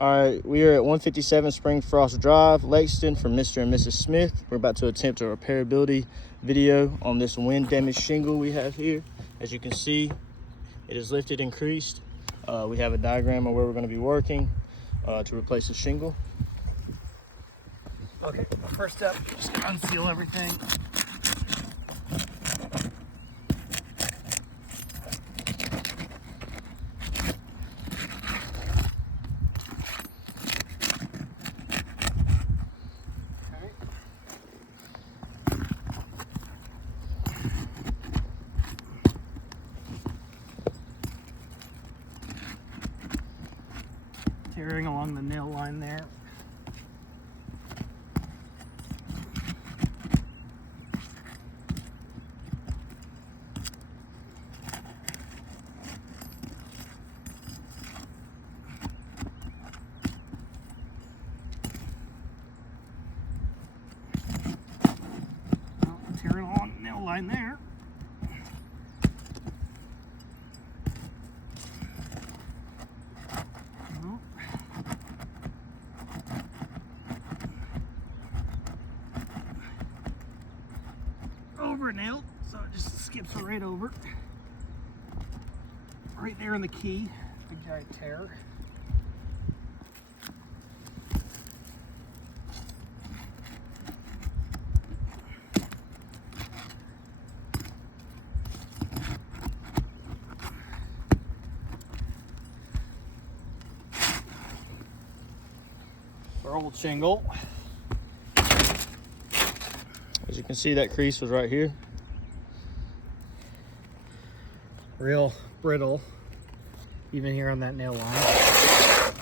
All right, we are at 157 Spring Frost Drive, Lexington, for Mr. and Mrs. Smith. We're about to attempt a repairability video on this wind damaged shingle we have here. As you can see, it is lifted and creased. We have a diagram of where we're going to be working to replace the shingle. Okay, first step, just unseal everything. Tearing along the nail line there. Tearing along the nail line there. Over nailed, so it just skips right over. Right there in the key, big giant tear. Our old shingle. As you can see, that crease was right here. Real brittle, even here on that nail line.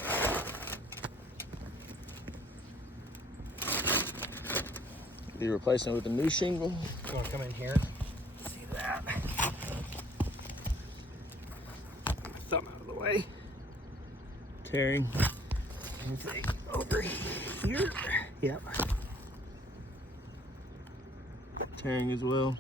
Be replacing it with a new shingle. Going to come in here, see that. Thumb out of the way. Tearing. Anything over here? Yep. Tearing as well.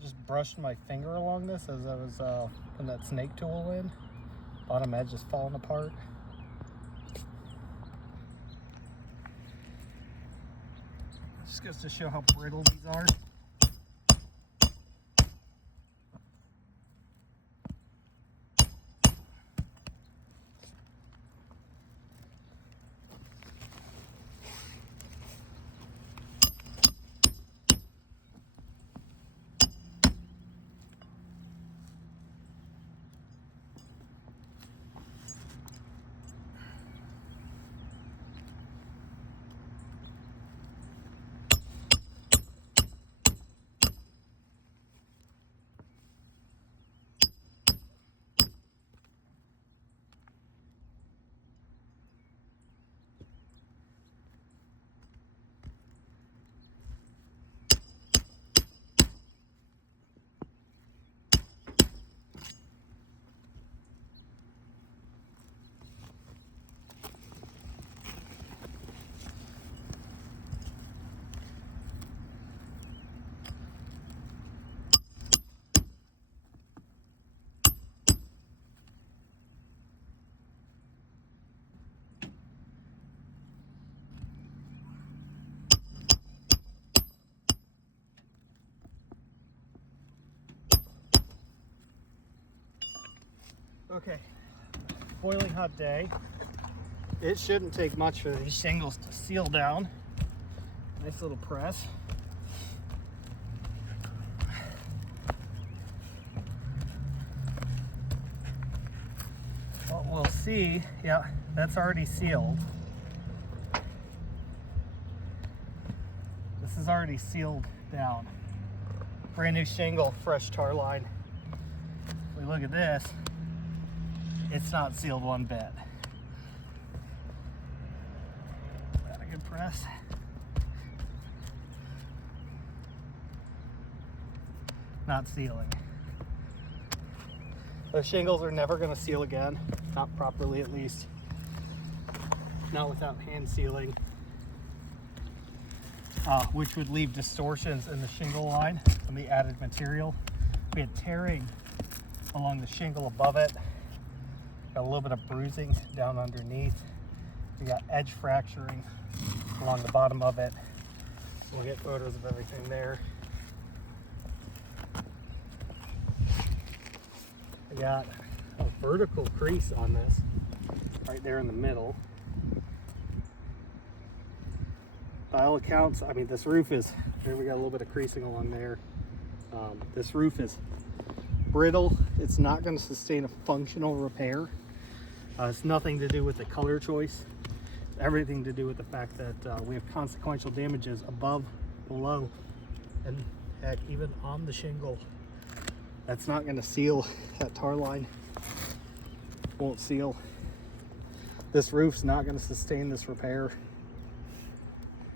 Just brushed my finger along this as I was putting that snake tool in. Bottom edge is falling apart. Just goes to show how brittle these are. Okay, boiling hot day. It shouldn't take much for these shingles to seal down. Nice little press. What we'll see, yeah, that's already sealed. This is already sealed down. Brand new shingle, fresh tar line. If we look at this, it's not sealed one bit. Is that a good press? Not sealing. Those shingles are never going to seal again, not properly at least. Not without hand sealing, which would leave distortions in the shingle line from the added material. We had tearing along the shingle above it. Got a little bit of bruising down underneath. We got edge fracturing along the bottom of it. We'll get photos of everything there. I got a vertical crease on this right there in the middle. By all accounts, I mean, this roof is, here we got a little bit of creasing along there. This roof is brittle. It's not going to sustain a functional repair. It's nothing to do with the color choice. It's everything to do with the fact that we have consequential damages above, below, and heck, even on the shingle. That's not going to seal. That tar line won't seal. This roof's not going to sustain this repair.